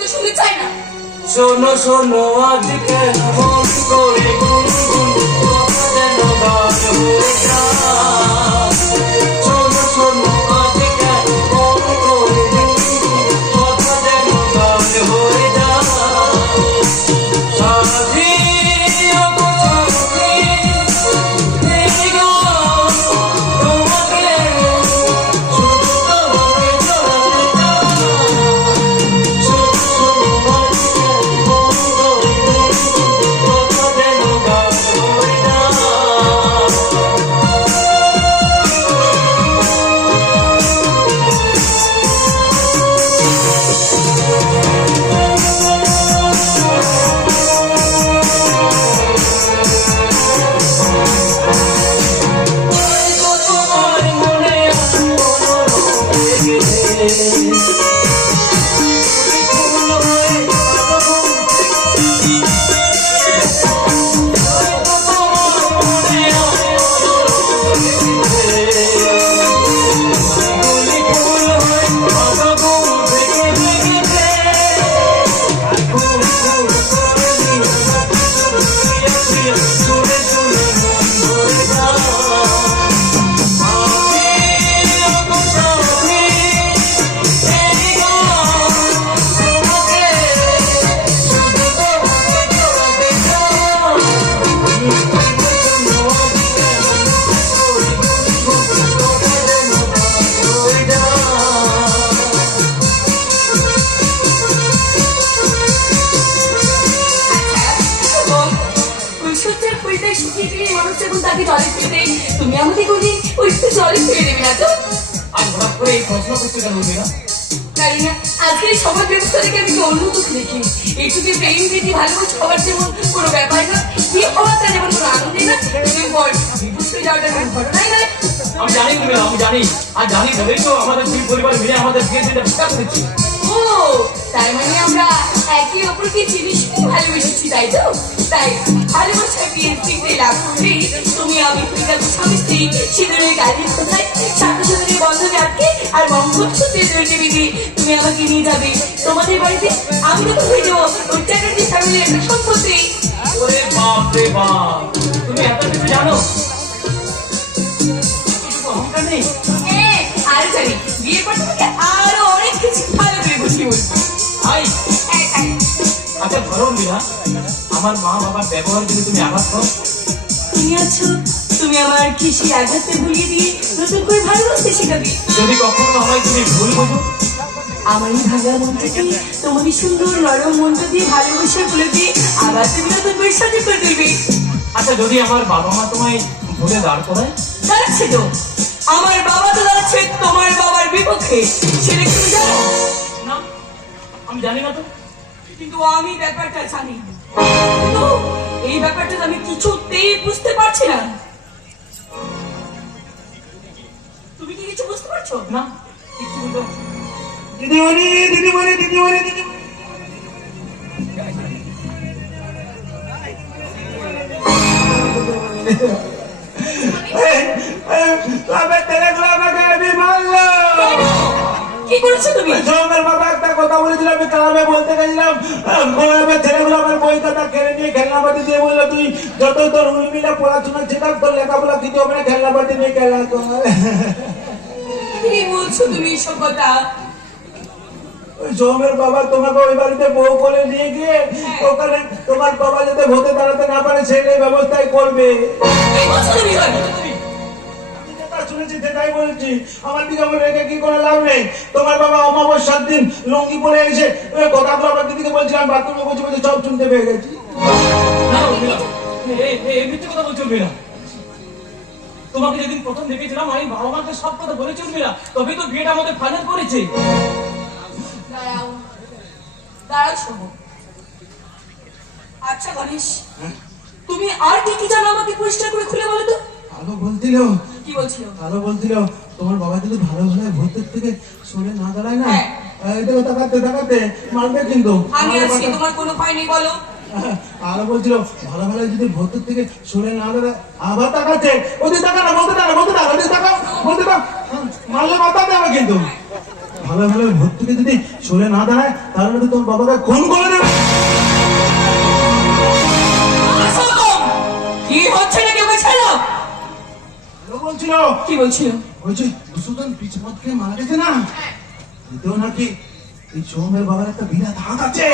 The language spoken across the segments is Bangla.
তো শুনতে চাই না। শোনো শোনো আজ এই প্রশ্ন করতে কেন না তাই না? আজকে এই সমাজ ব্যবস্থা থেকে আমি অন্য কিছু দেখি একটু যে প্রেম প্রীতি ভালোবাসা হওয়ার যেমন কোনো ব্যাপার না কি হওয়া যেমন কোনো না তুমি বল বুঝতে যাওয়াটা কোনো ঘটনাই নয়। আমি জানি তুমি আমি জানি আর জানি ভেবেই তো আমাদের দুই পরিবার মিলে আমাদের বিয়ে দিতে বিকাশ দিচ্ছি ও তার মানে আমরা একে অপরকে জিনিস ভালোবেসেছি তাই তো? তাই ভালোবাসা বিয়ে দিতে লাভ করে। তুমি আমি পিতা স্বামী স্ত্রী। সিঁদুরের গাড়ির কোথায়? সাথে সাথে বন্ধনে আটকে আর মঙ্গলসূত্রে জড়িয়ে বিধি তুমি আমাকে নিয়ে যাবে তোমাদের বাড়িতে। আমি তো হয়ে যাব ওই চ্যাটার্জি ফ্যামিলির একটা সম্পত্তি। ওরে বাপ রে বাপ। তুমি এত কিছু জানো? অহংকার নেই? হ্যাঁ আর জানি। বিয়ের পর তোমাকে আরও অনেক কিছু আচ্ছা ধরো মীরা আমার মা বাবার ব্যবহার যদি তুমি আঘাত করো। তুমি আছো তুমি আমার কৃষি আঘাতে ভুলিয়ে দিয়ে নতুন করে ভালোবাসতে শেখাবে। যদি কখনো আমায় তুমি ভুল বোঝো আমার এই ভাঙা মনটাকে তোমাকে সুন্দর নরম মনটা দিয়ে ভালোবাসা বলে দিয়ে আবার তুমি নতুন করে সাথে করে দেবে আচ্ছা যদি আমার বাবা মা তোমায় ভুলে দাঁড় করায়? দাঁড়াচ্ছে তো। আমার বাবা তো দাঁড়াচ্ছে তোমার বাবার বিপক্ষে। সেটা তুমি জানো? আমি জানি না তো কিন্তু আমি ব্যাপারটা জানি কিন্তু এই ব্যাপারটা আমি কিছুতেই বুঝতে পারছি না তুমি কি কিছু বুঝতে পারছ না কিছু বুঝতে পারছি দিদিমণি দিদিমণি দিদিমণি দিদিমণি তবে ছেলেগুলো আমাকে আমি মারলো কি করেছ তুমি? বাবা একটা কথা বলেছিল আমি কালামে বলতে গেছিলাম আমার ছেলেগুলো আমার বই খাতা কেড়ে নিয়ে খেলনাপাতি দিয়ে বলল তুই যত তোর উর্মিলা পড়াশোনা শেখার তোর লেখাপড়া কিছু হবে না খেলনাপাতি নিয়ে খেলা কি বলছো তুমি এসব কথা? সৌমের বাবা তোমাকে ওই বাড়িতে বউ করে নিয়ে গিয়ে ওখানে তোমার বাবা যাতে ভোটে দাঁড়াতে না পারে সেই ব্যবস্থায় করবে। কি বলছো তুমি এবার? আমি যেটা শুনেছি সেটাই বলছি। আমার দিকে রেখে কি করে লাভ নেই? তোমার বাবা অমাবস্যার দিন লুঙ্গি পরে এসে কথাগুলো আমার দিদিকে বলছিলাম বাথরুমে বসে বসে সব শুনতে পেয়ে গেছি। না মীরা এই এই মিথ্যে কথা বলছো মীরা তোমাকে যেদিন প্রথম দেখেছিলাম আমি বাবা মাকে সব কথা বলেছি মীরা তবে তো বিয়েটা আমাদের ফাইনাল করেছে। দাঁড়াও দাঁড়াও শোনো। আচ্ছা গণেশ তুমি আর কি কি জানো আমাকে পরিষ্কার করে খুলে বলো তো? আলো বলছিল কি বলছিল? আলো বলছিল তোমার বাবা যদি ভালো ভালো থেকে সরে না দাঁড়ায় না। তাকাতে তাকাতে মারবে কিন্তু। আমি আছি তোমার কোনো ভয় নেই বলো। আরও বলছিল ভালো ভালো যদি থেকে সরে না দাঁড়ায় আবার তাকাচ্ছে। ওদের টাকা না বলতে টাকা বলতে টাকা ওদের টাকা বলতে টাকা মারলে মাথা দেবে কিন্তু। ভালো ভালো ভর্তুকি যদি চলে না দাঁড়ায় তাহলে তো তোমার বাবাকে খুন করে দেবে! কি হচ্ছে বলছিল? কি বলছিল? ওই যে দুশোজন খেয়ে মারা গেছে না? এতেও নাকি এই চৌমের বাবার একটা বিরাট হাত আছে।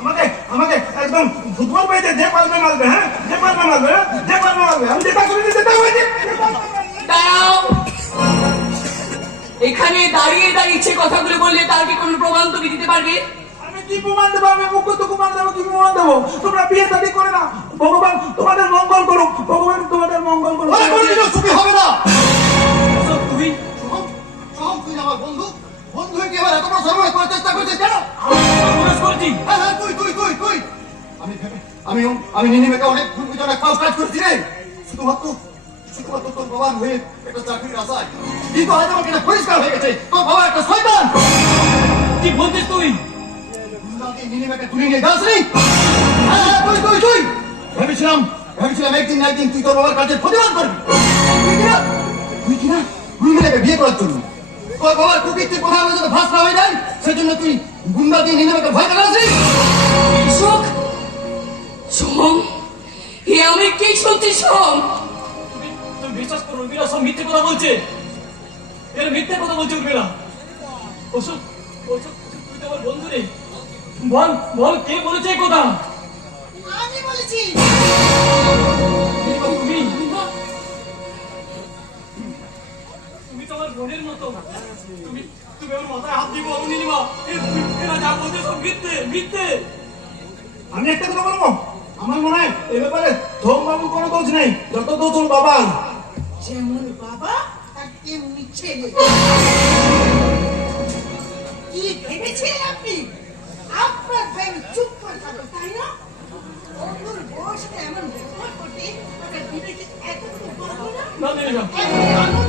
আমাকে আমাকে একদম ফুটবল পেয়েছে যে পারবে মারবে হ্যাঁ? যে পারবে মারবে হ্যাঁ? যে পারবে মারবে। আমি যেটা করি যেটা হয়েছে এখানে দাঁড়িয়ে দাঁড়িয়ে ইচ্ছে কথাগুলো বললে তার কি কোনো প্রমাণ তুমি দিতে পারবে? কি প্রমাণ দেবো? আমি মুখ তো প্রমাণ দেবো কি প্রমাণ দেবো? তোমরা বিয়ে শাদী করে না। ভগবান তোমাদের মঙ্গল করুক ভগবান তোমাদের মঙ্গল করুক। সুখী হবে না। তুমি? তুই আমার বন্ধু। বন্ধু কি এবার এত বড় সর্বনাশ করার চেষ্টা করছিস কেন? সর্বনাশ করেছি। হ্যাঁ হ্যাঁ তুই তুই তুই তুই। আমি আমি আমি নিনিমেকে অনেক ভুল অনেক খারাপ কাজ করছি রে। শুধুমাত্র শুধুমাত্র তোর বাবার হয়ে একটা চাকরির আশায়। কিন্তু আজ আমাকে পরিষ্কার হয়ে গেছে। তোর বাবা একটা শয়তান। কি বলছিস তুই? নিনিমেকে তুলে নিয়ে যাস নি তুই তুই তুই ভেবেছিলাম ভেবেছিলাম একদিন না একদিন তুই তোর বাবার কাছে প্রতিবাদ করবি। তুই কিনা তুই কিনা নিনিমেকে বিয়ে করার জন্য। তোর বাবার কুকীর্তি কোথাও যাতে ভাস না হয়ে যায় সেজন্য তুই গুন্ডা দিয়ে নিনিমেকে ভয় দেখাচ্ছিস শোক? সোম হে আমি কি শুনছি সোম তুমি তুমি বিশ্বাস করো উর্মিলা সব মিথ্যে কথা বলছে। এরা মিথ্যে কথা বলছে উর্মিলা। অশোক অশোক তুই তো আমার বন্ধু রে। বল বল কে বলেছে কথা? আমি বলেছি। তুমি তুমি তো আমার বোনের মতো। তুমি তুমি আমার মাথায় হাত দিব আমি নিলিমা এরা যা বলছে সব মিথ্যে মিথ্যে। আমি একটা কথা বলব? আমার মনে হয় এ ব্যাপারে ধোম বাবুর কোনো দোষ নেই যত দোষ ওর বাবা যেমন বাবা তার তেমনি ছেলে। কি ভেবেছিলেন আপনি? আপনার ভাই চুপ করে থাকো তাই না? ওর বয়সটা এমন ব্যবহার করতে তাকে বিবেকে এতটুকু না?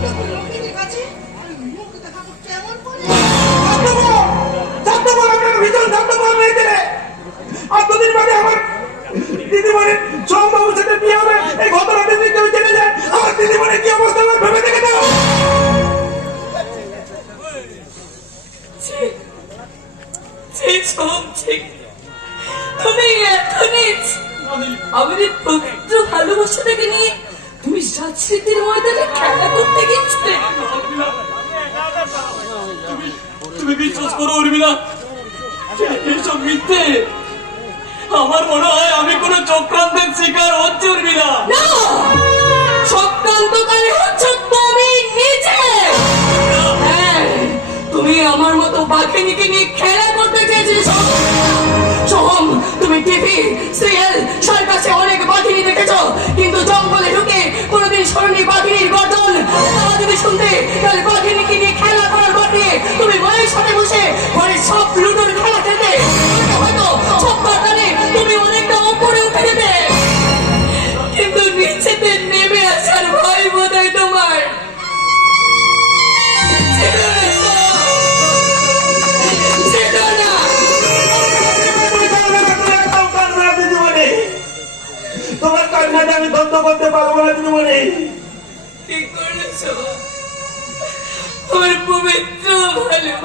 ভালোবাসাটাকে নিয়ে তুমি রাজনীতির ময়দানে খেলা করতে উর্মিলা, তুমি বিশ্বাস করো উর্মিলা এসব মিথ্যে। আমার মনে হয় আমি কোনো চক্রান্তের শিকার হচ্ছে উর্মিলা। চক্রান্তকারী হচ্ছে তুমি নিজে। হ্যাঁ তুমি আমার মতো বাঘিনীকে নিয়ে খেলা করতে চেয়েছিস সোহম তুমি টিভি সিরিয়াল সার্কাসে অনেক বাঘিনী দেখেছ কিন্তু জঙ্গলে ঢুকে কোনোদিন স্মরণী বাঘিনীর গর্জন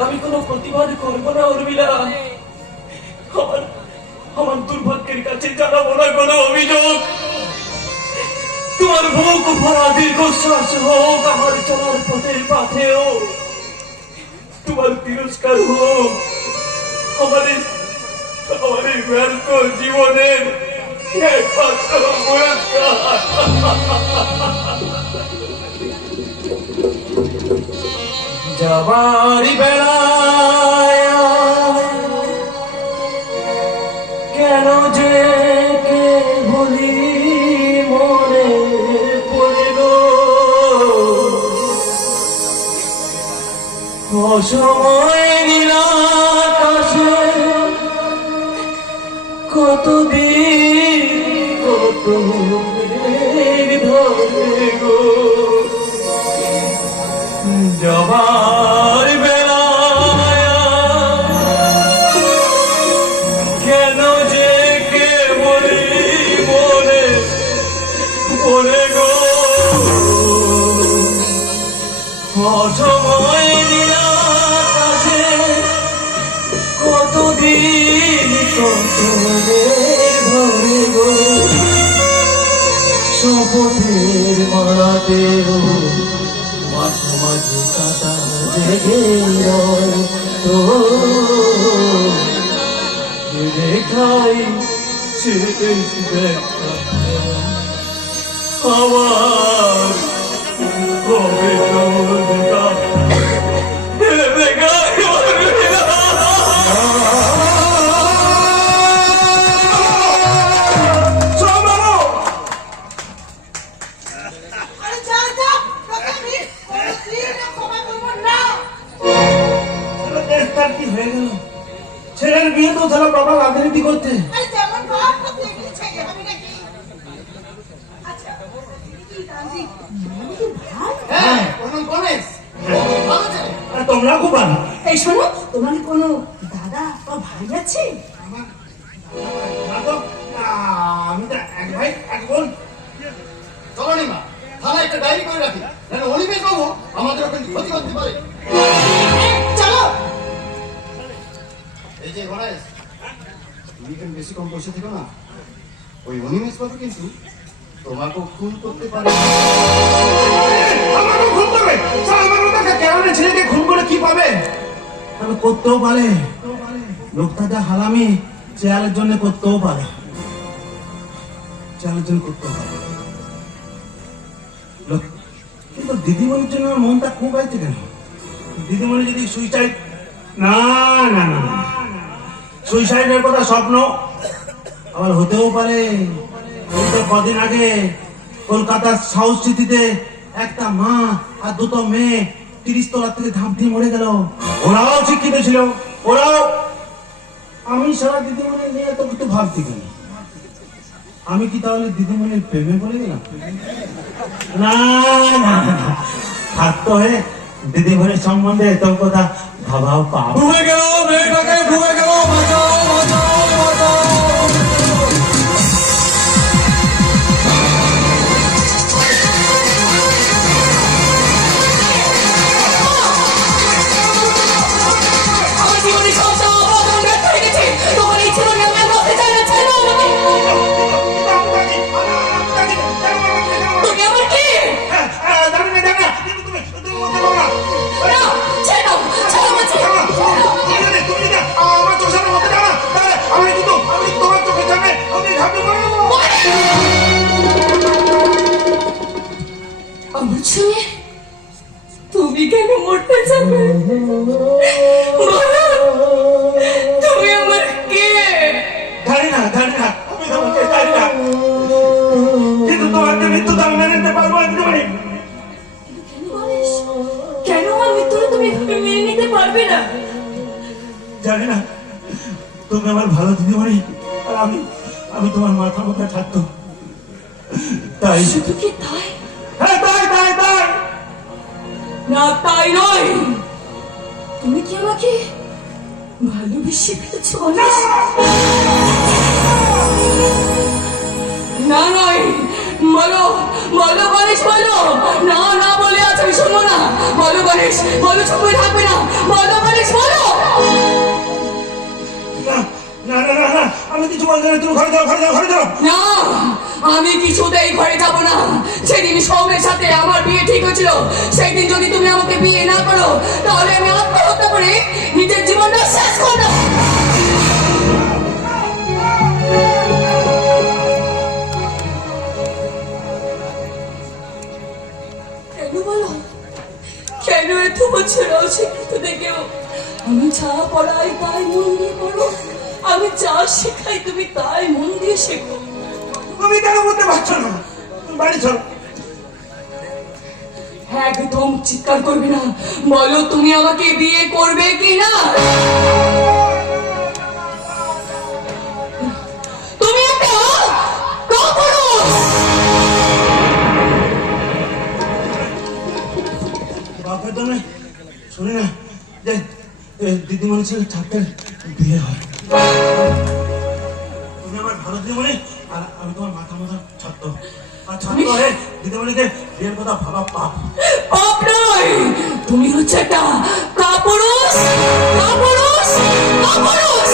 আমি কোনো প্রতিবাদ করব না উর্মিলা আমার আমার দুর্ভাগ্যের কাছে জানাব না কোনো অভিযোগ তোমার বুক ভরা দীর্ঘশ্বাস হোক আমার চলার পথের পাথেও তোমার তিরস্কার হোক আমার এই- ব্যর্থ জীবনের একমাত্র যাবার বেড়ায়। কেন যে কে বলি মনে পড়ে গো? অসময় নীলাকাশে কতদিন কত কত ধরে গো শপথের মালাতেও মাঝে মাঝে কাটা জেগে রয় তো। দেখাই সে দেখা। হয়ে গেল। ছেলের বিয়ে তো ছেলে বাবা রাজনীতি করতে। ছেড়ে আচ্ছা হ্যাঁ। তোমরা খুব ভালো। এই শোনো তোমার কি কোনো দাদা বা ভাই আছে? আমি তো এক ভাই এক বোন। চলো নিমা থানায় একটা ডায়েরি করে রাখি। অনিমেষ বাবু আমাদের ওখানে ক্ষতি করতে পারে। যে গণেশ তুমি কিন্তু বেশি কম বসে থেকো না? ওই অনিমেষ বাবু কিন্তু তোমাকেও খুন করতে পারে। আমারও খুন করবে। স্যার আমারও দেখা। ছেলেকে খুন করে কি পাবে? আমি করতেও পারে। লোকটা যা হালামি চেয়ারের জন্য করতেও পারে। চেয়ারের জন্য করতেও পারে। কিন্তু দিদিমণির জন্য আমার মনটা খুব আছে কেন? দিদিমণি যদি সুইসাইড না না না। সুইসাইডের কথা স্বপ্ন। আবার হতেও পারে কদিন আগে কলকাতার সাউথ সিটিতে একটা মা আর দুটো মেয়ে তিরিশ তলা থেকে ধাপ দিয়ে মরে গেল। ওরাও শিক্ষিত ছিল। ওরাও আমি সারা দিদিমণি নিয়ে তো কিছু ভাবছি কেন? আমি কি তাহলে দিদিমণির প্রেমে পড়ে গেলাম? না না, না। দিদিমণির সম্বন্ধে এত কথা ভাবাও পাবো ডুবে গেল শুনে তুমি কেন মরতে যাবে? তুমি আমার কে? জানি না জানি না। আমি তো আমি নিতে পারবে না জানি না। তুমি আমার ভালো দিদিমণি আর আমি আমি তোমার মাথা মাথা থাকতো তাই শুধু কি না তাই নয় তুমি কি আমাকে ভালোবেসে ফেলেছো না নয় বলো বলো গণেশ বলো। না না বলে আজ আমি শুনব না। বলো গণেশ বলো চুপ করে থাকবে না। বলো গণেশ বলো। না না না না আমি কিছু বলতে না তুমি ঘরে যাও ঘরে যাও ঘরে যাও না আমি কিছুতেই ঘরে যাব না। সেদিন সৌমের সাথে আমার বিয়ে ঠিক হয়েছিল, সেদিন যদি তুমি আমাকে বিয়ে না করো, তাহলে আমি আত্মহত্যা করে নিজের জীবনটা শেষ করব বলো তুমি আমাকে বিয়ে করবে কি না তুমি একটা কাপুরুষ! বাপের দামে শুনি না। যে দিদিমণি ছিল ঠাকুরের বিয়ে হয়। তুমি আমার ভালো দিদিমণি আর আমি তোমার মাথা মাথা ছাত্র আর ছাত্র হয়ে দিদিমণিকে বিয়ের কথা ভাবা পাপ। তুমি হচ্ছে একটা কাপুরুষ কাপুরুষ কাপুরুষ।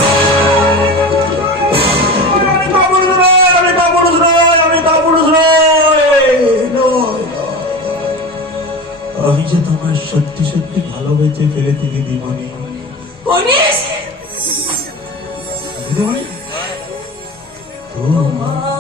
আমি যে তোমার সত্যি সত্যি ভালোবেসে ফেলেছি দিদিমণি। দিদিমণি? আমায়